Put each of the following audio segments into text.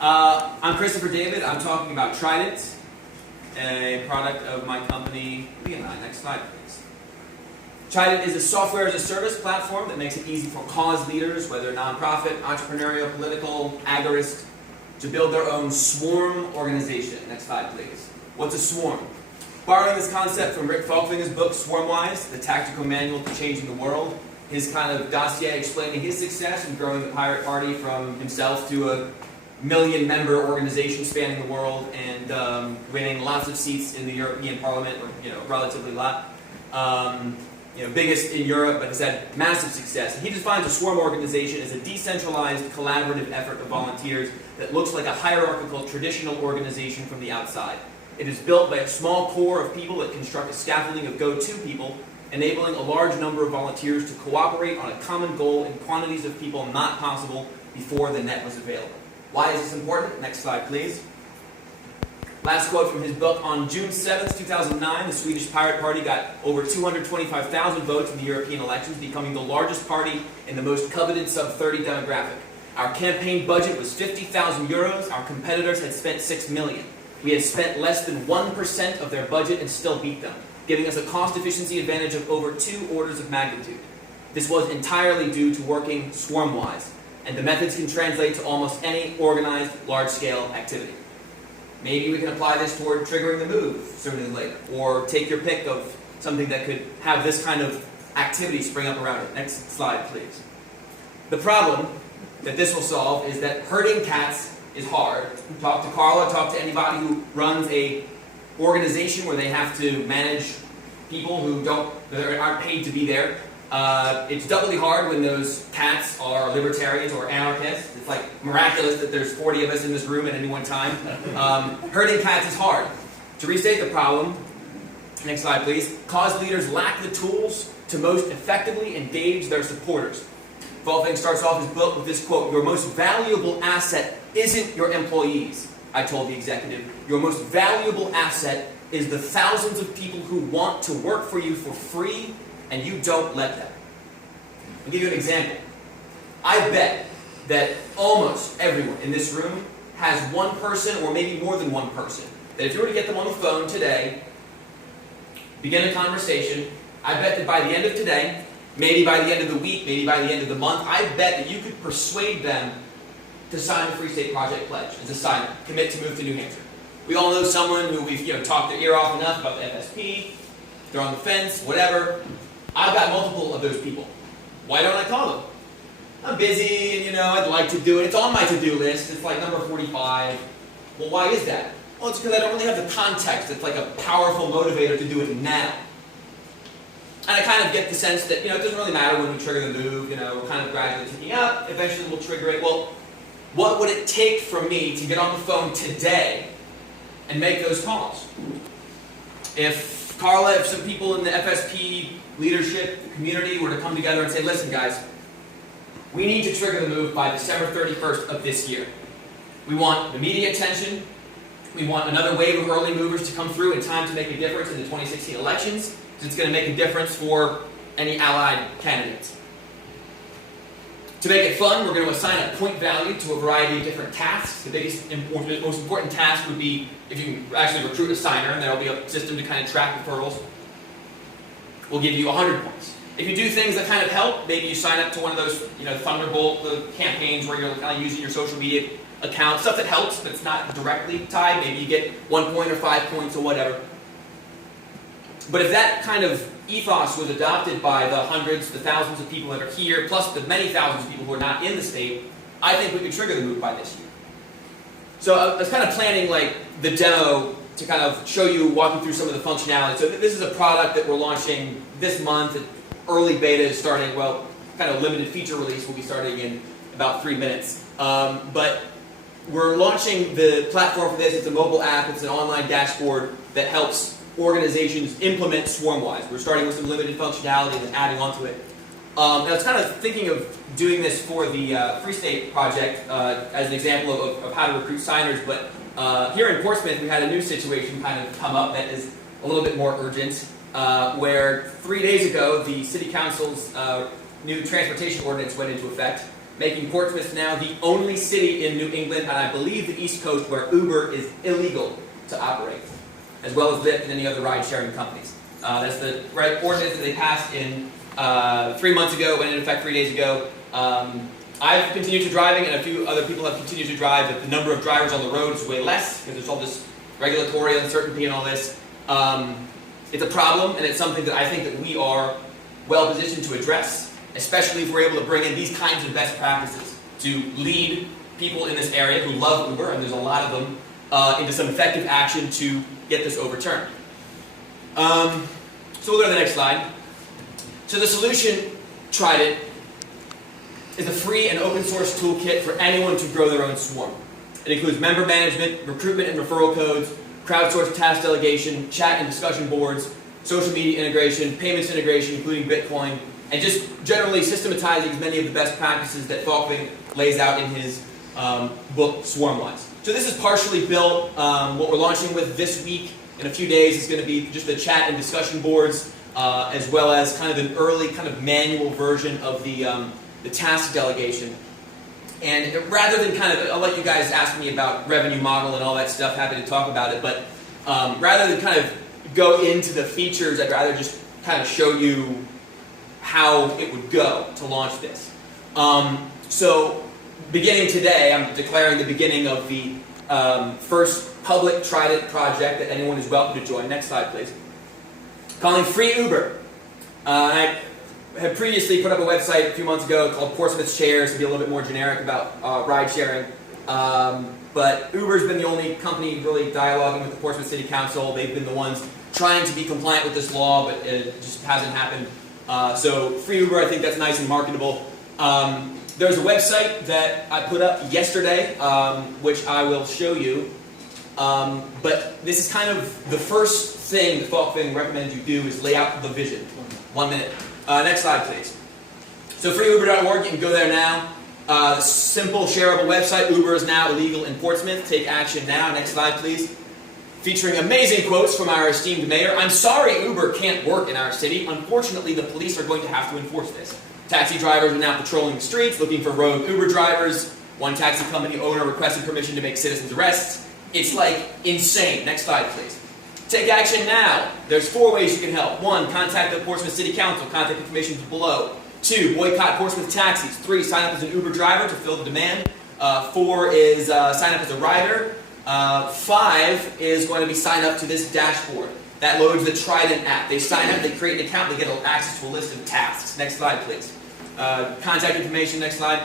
I'm Christopher David. I'm talking about Trident, a product of my company, Leonine. Next slide, please. Trident is a software as a service platform that makes it easy for cause leaders, whether nonprofit, entrepreneurial, political, agorist, to build their own swarm organization. Next slide, please. What's a swarm? Borrowing this concept from Rick Falkvinger's book, Swarmwise, the tactical manual to changing the world, his kind of dossier explaining his success in growing the Pirate Party from himself to a million-member organization spanning the world and winning lots of seats in the European Parliament, or relatively a lot. Biggest in Europe, but has had massive success. He defines a swarm organization as a decentralized, collaborative effort of volunteers that looks like a hierarchical, traditional organization from the outside. It is built by a small core of people that construct a scaffolding of go-to people, enabling a large number of volunteers to cooperate on a common goal in quantities of people not possible before the net was available. Why is this important? Next slide, please. Last quote from his book. On June 7th, 2009, the Swedish Pirate Party got over 225,000 votes in the European elections, becoming the largest party in the most coveted sub-30 demographic. Our campaign budget was 50,000 euros. Our competitors had spent 6 million. We had spent less than 1% of their budget and still beat them, giving us a cost efficiency advantage of over 2 orders of magnitude. This was entirely due to working swarm-wise, and the methods can translate to almost any organized, large-scale activity. Maybe we can apply this toward triggering the move sooner than later, or take your pick of something that could have this kind of activity spring up around it. Next slide, please. The problem that this will solve is that herding cats is hard. Talk to Carla, talk to anybody who runs a organization where they have to manage people who aren't paid to be there. It's doubly hard when those cats are libertarians or anarchists. It's like miraculous that there's 40 of us in this room at any one time. Herding cats is hard. To restate the problem, next slide please, cause leaders lack the tools to most effectively engage their supporters. Falkvinger starts off his book with this quote: "Your most valuable asset isn't your employees," I told the executive. "Your most valuable asset is the thousands of people who want to work for you for free, and you don't let them." I'll give you an example. I bet that almost everyone in this room has one person, or maybe more than one person, that if you were to get them on the phone today, begin a conversation, I bet that by the end of today, maybe by the end of the week, maybe by the end of the month, I bet that you could persuade them to sign the Free State Project Pledge as a signer, commit to move to New Hampshire. We all know someone who we've talked their ear off enough about the FSP, they're on the fence, whatever. I've got multiple of those people. Why don't I call them? I'm busy, and I'd like to do it. It's on my to-do list. It's like number 45. Well, why is that? Well, it's because I don't really have the context. It's like a powerful motivator to do it now. And I kind of get the sense that, it doesn't really matter when we trigger the move, we're kind of gradually ticking up, eventually we'll trigger it. Well, what would it take for me to get on the phone today and make those calls? If some people in the FSP leadership community were to come together and say, listen guys, we need to trigger the move by December 31st of this year. We want the media attention. We want another wave of early movers to come through in time to make a difference in the 2016 elections, because it's going to make a difference for any allied candidates. To make it fun, we're going to assign a point value to a variety of different tasks. The most important task would be if you can actually recruit a signer, and there will be a system to kind of track referrals. We'll give you 100 points. If you do things that kind of help, maybe you sign up to one of those, Thunderbolt campaigns where you're kind of using your social media account, stuff that helps, but it's not directly tied. Maybe you get 1 point or 5 points or whatever. But if that kind of ethos was adopted by the hundreds, the thousands of people that are here, plus the many thousands of people who are not in the state, I think we could trigger the move by this year. So I was kind of planning the demo to kind of walk you through some of the functionality. So this is a product that we're launching this month. Early beta is starting, kind of limited feature release will be starting in about 3 minutes. But we're launching the platform for this. It's a mobile app. It's an online dashboard that helps organizations implement Swarmwise. We're starting with some limited functionality and then adding onto it. And I was kind of thinking of doing this for the Free State Project as an example of how to recruit signers, but here in Portsmouth we had a new situation kind of come up that is a little bit more urgent, where 3 days ago the City Council's new transportation ordinance went into effect. making Portsmouth now the only city in New England, and I believe the East Coast, where Uber is illegal to operate, as well as Lyft and any other ride-sharing companies. That's the ordinance that they passed in 3 months ago, went into effect 3 days ago. I've continued to driving, and a few other people have continued to drive, but the number of drivers on the road is way less, because there's all this regulatory uncertainty and all this. It's a problem, and it's something that I think that we are well positioned to address, especially if we're able to bring in these kinds of best practices to lead people in this area who love Uber, and there's a lot of them, into some effective action to get this overturned. So we'll go to the next slide. So the solution, Trident, is a free and open source toolkit for anyone to grow their own swarm. It includes member management, recruitment and referral codes, crowdsourced task delegation, chat and discussion boards, social media integration, payments integration, including Bitcoin, and just generally systematizing as many of the best practices that Falkving lays out in his book, Swarmwise. So this is partially built. What we're launching with this week, in a few days, is going to be just the chat and discussion boards, as well as kind of an early kind of manual version of the task delegation. And rather than kind of, I'll let you guys ask me about revenue model and all that stuff, happy to talk about it, but rather than kind of go into the features, I'd rather just kind of show you how it would go to launch this. So beginning today, I'm declaring the beginning of the first public Trident project that anyone is welcome to join. Next slide, please. Calling Free Uber. I had previously put up a website a few months ago called Portsmouth Shares to be a little bit more generic about ride sharing. But Uber's been the only company really dialoguing with the Portsmouth City Council. They've been the ones trying to be compliant with this law, but it just hasn't happened. So Free Uber, I think that's nice and marketable. There's a website that I put up yesterday, which I will show you. But this is kind of the first thing that Falkving recommends you do is lay out the vision. 1 minute. Next slide, please. So freeuber.org, you can go there now. Simple, shareable website. Uber is now illegal in Portsmouth. Take action now. Next slide, please. Featuring amazing quotes from our esteemed mayor. I'm sorry Uber can't work in our city. Unfortunately, the police are going to have to enforce this. Taxi drivers are now patrolling the streets looking for rogue Uber drivers. One taxi company owner requested permission to make citizens' arrests. It's like insane. Next slide, please. Take action now. There's 4 ways you can help. 1, contact the Portsmouth City Council. Contact information is below. 2, boycott Portsmouth taxis. 3, sign up as an Uber driver to fill the demand. 4 is sign up as a rider. 5 is going to be sign up to this dashboard. That loads the Trident app. They sign up, they create an account, they get access to a list of tasks. Next slide, please. Contact information, next slide.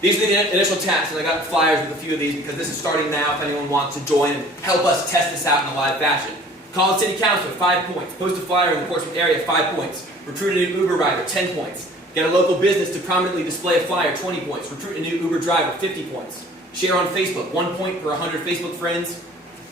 These are the initial tasks, and I got flyers with a few of these because this is starting now if anyone wants to join and help us test this out in a live fashion. Call the city council, 5 points. Post a flyer in the Portsmouth area, 5 points. Recruit a new Uber rider, 10 points. Get a local business to prominently display a flyer, 20 points. Recruit a new Uber driver, 50 points. Share on Facebook, 1 point per 100 Facebook friends.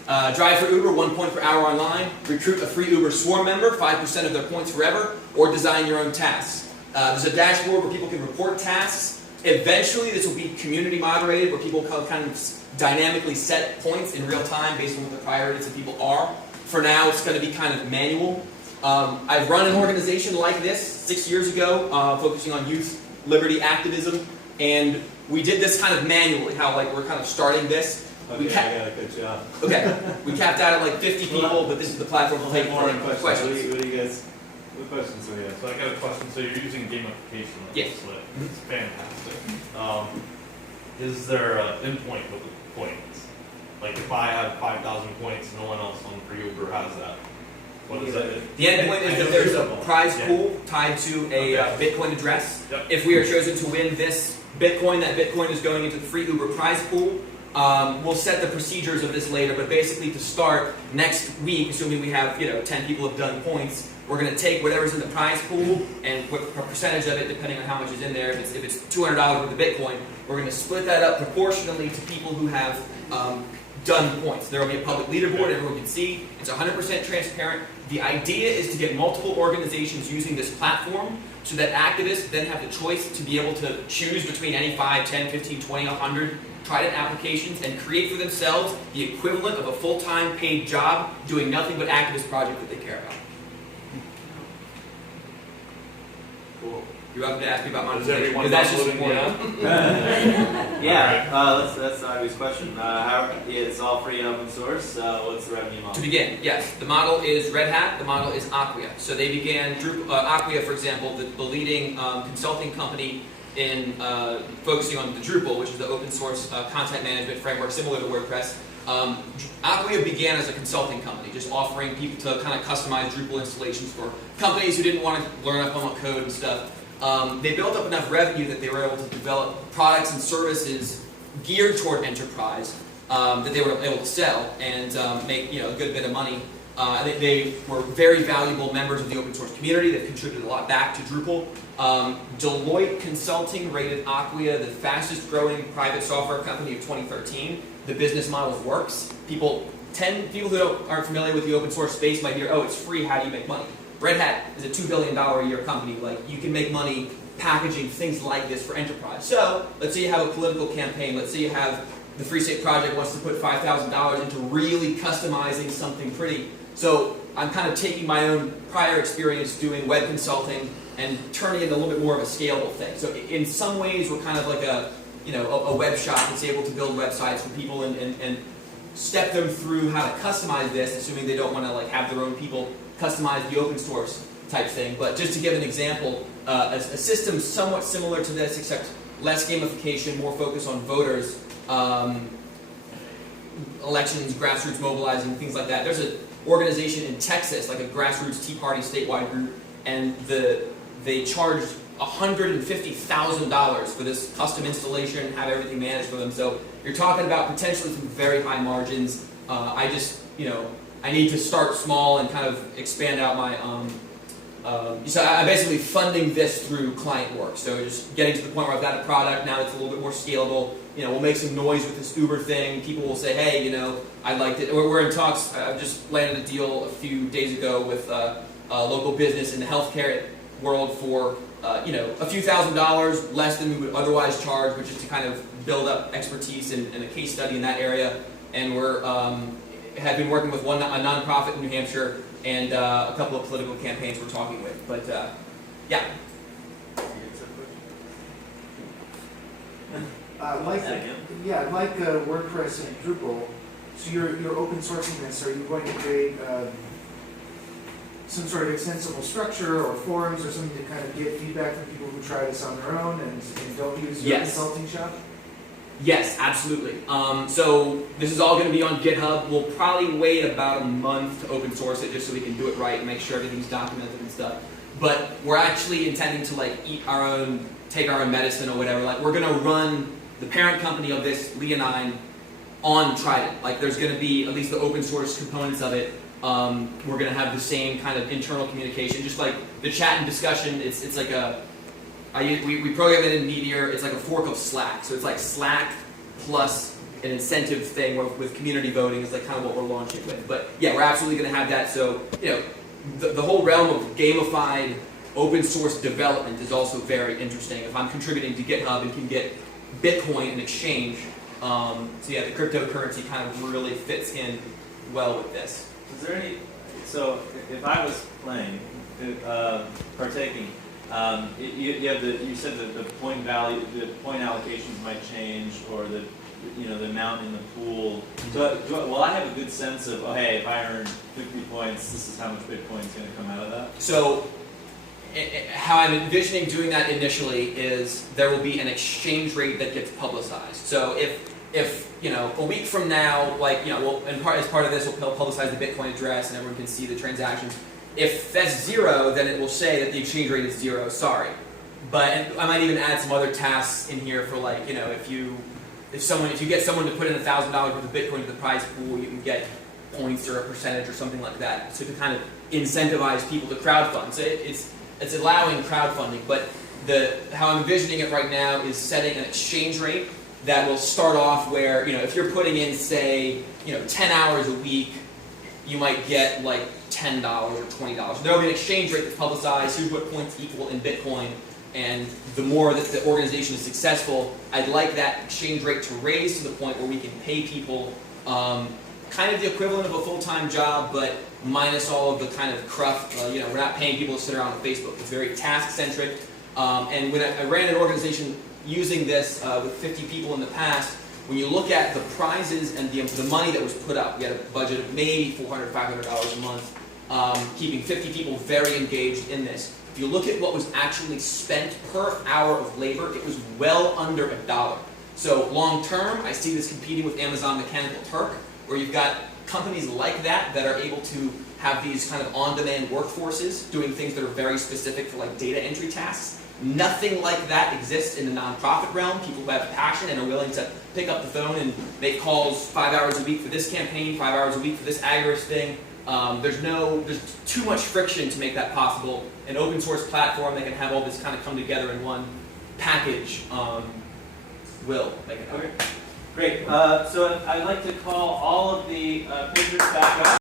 Drive for Uber, 1 point per hour online. Recruit a free Uber swarm member, 5% of their points forever. Or design your own tasks. There's a dashboard where people can report tasks. Eventually, this will be community moderated, where people kind of dynamically set points in real time based on what the priorities of people are. For now, it's going to be kind of manual. I've run an organization like this 6 years ago, focusing on youth liberty activism, and we did this kind of manually. How we're kind of starting this. Okay, I got a good job. Okay, we capped out at like 50 people, but this is the platform to take more questions. What do you guys? What questions do we have? So I got a question. So you're using gamification on Yes. this slip. It's fantastic. Is there an endpoint with the points? Like if I have 5,000 points, no one else on Free Uber has that. What is that? The endpoint is that there's a prize pool tied to a Bitcoin address. Yep. If we are chosen to win this Bitcoin, that Bitcoin is going into the Free Uber prize pool. We'll set the procedures of this later, but basically to start next week, assuming we have 10 people have done points, we're going to take whatever's in the prize pool and what a percentage of it, depending on how much is in there. If it's $200 worth of Bitcoin, we're going to split that up proportionally to people who have done points. There will be a public leaderboard, everyone can see. It's 100% transparent. The idea is to get multiple organizations using this platform so that activists then have the choice to be able to choose between any 5, 10, 15, 20, 100 Trident applications and create for themselves the equivalent of a full-time paid job doing nothing but activist project that they care about. Cool. You're welcome to ask me about Is monetization, everyone because that's just downloading more. Yeah, that's the obvious question. It's all free and open source. What's the revenue model? To begin, yes, the model is Red Hat, the model is Acquia. So they began, Acquia, for example, the leading consulting company in focusing on the Drupal, which is the open source content management framework similar to WordPress. Acquia began as a consulting company, just offering people to kind of customize Drupal installations for companies who didn't want to learn up on code and stuff. They built up enough revenue that they were able to develop products and services geared toward enterprise that they were able to sell and make a good bit of money. They were very valuable members of the open source community. They've contributed a lot back to Drupal. Deloitte Consulting rated Acquia the fastest growing private software company of 2013. The business model works. People who aren't familiar with the open source space might hear, oh, it's free, how do you make money? Red Hat is a $2 billion a year company. Like, you can make money packaging things like this for enterprise. So, let's say you have a political campaign. Let's say you have the Free State Project wants to put $5,000 into really customizing something pretty. So, I'm kind of taking my own prior experience doing web consulting and turning it into a little bit more of a scalable thing. So, in some ways, we're kind of like a web shop that's able to build websites for people and step them through how to customize this, assuming they don't want to like have their own people customize the open source type thing. But just to give an example, a system somewhat similar to this, except less gamification, more focus on voters, elections, grassroots mobilizing, things like that. There's an organization in Texas, like a grassroots Tea Party statewide group, and they charged $150,000 for this custom installation, have everything managed for them. So you're talking about potentially some very high margins. I need to start small and kind of expand out my, so I'm basically funding this through client work. So just getting to the point where I've got a product, now it's a little bit more scalable. We'll make some noise with this Uber thing. People will say, hey, I liked it. We're in talks. I've just landed a deal a few days ago with a local business in the healthcare world for a few $1,000s less than we would otherwise charge, which is to kind of build up expertise and a case study in that area. And we're have been working with a nonprofit in New Hampshire and a couple of political campaigns we're talking with. But yeah. Like WordPress and Drupal. So you're open sourcing this. Are you going to create some sort of extensible structure or forums or something to kind of get feedback from people who try this on their own and don't use your consulting shop? Yes, absolutely. So this is all going to be on GitHub. We'll probably wait about a month to open source it just so we can do it right and make sure everything's documented and stuff. But we're actually intending to take our own medicine or whatever. Like, we're going to run the parent company of this, Leonine, on Trident. Like, there's going to be at least the open source components of it. We're going to have the same kind of internal communication, just like the chat and discussion. It's like we program it in Meteor. It's like a fork of Slack. So it's like Slack plus an incentive thing with community voting is like kind of what we're launching with. But yeah, we're absolutely going to have that. So the whole realm of gamified open source development is also very interesting. If I'm contributing to GitHub and can get Bitcoin in exchange, so yeah, the cryptocurrency kind of really fits in well with this. Is there any? So if I was playing, partaking, you said that the point value, the point allocations might change, or the amount in the pool. So will I have a good sense of, hey, if I earn 50 points, this is how much Bitcoin is going to come out of that? So how I'm envisioning doing that initially is there will be an exchange rate that gets publicized. So if a week from now, as part of this, we'll publicize the Bitcoin address and everyone can see the transactions. If that's zero, then it will say that the exchange rate is zero. Sorry, but I might even add some other tasks in here for if you get someone to put in $1,000 worth of Bitcoin to the prize pool, you can get points or a percentage or something like that. So to kind of incentivize people to crowdfund. So it's allowing crowdfunding, but how I'm envisioning it right now is setting an exchange rate that will start off where, if you're putting in, say, 10 hours a week, you might get like $10 or $20. There will be an exchange rate that's publicized, here's what points equal in Bitcoin, and the more that the organization is successful, I'd like that exchange rate to raise to the point where we can pay people kind of the equivalent of a full-time job, but minus all of the kind of cruft. We're not paying people to sit around on Facebook. It's very task-centric. And when I ran an organization using this with 50 people in the past, when you look at the prizes and the money that was put up, we had a budget of maybe $400, $500 a month, keeping 50 people very engaged in this. If you look at what was actually spent per hour of labor, it was well under $1. So long term, I see this competing with Amazon Mechanical Turk, where you've got companies like that that are able to have these kind of on-demand workforces doing things that are very specific for like data entry tasks. Nothing like that exists in the nonprofit realm. People who have passion and are willing to pick up the phone and make calls 5 hours a week for this campaign, 5 hours a week for this agorist thing. There's too much friction to make that possible. An open source platform that can have all this kind of come together in one package will make it happen. Okay, great. So I'd like to call all of the papers back up.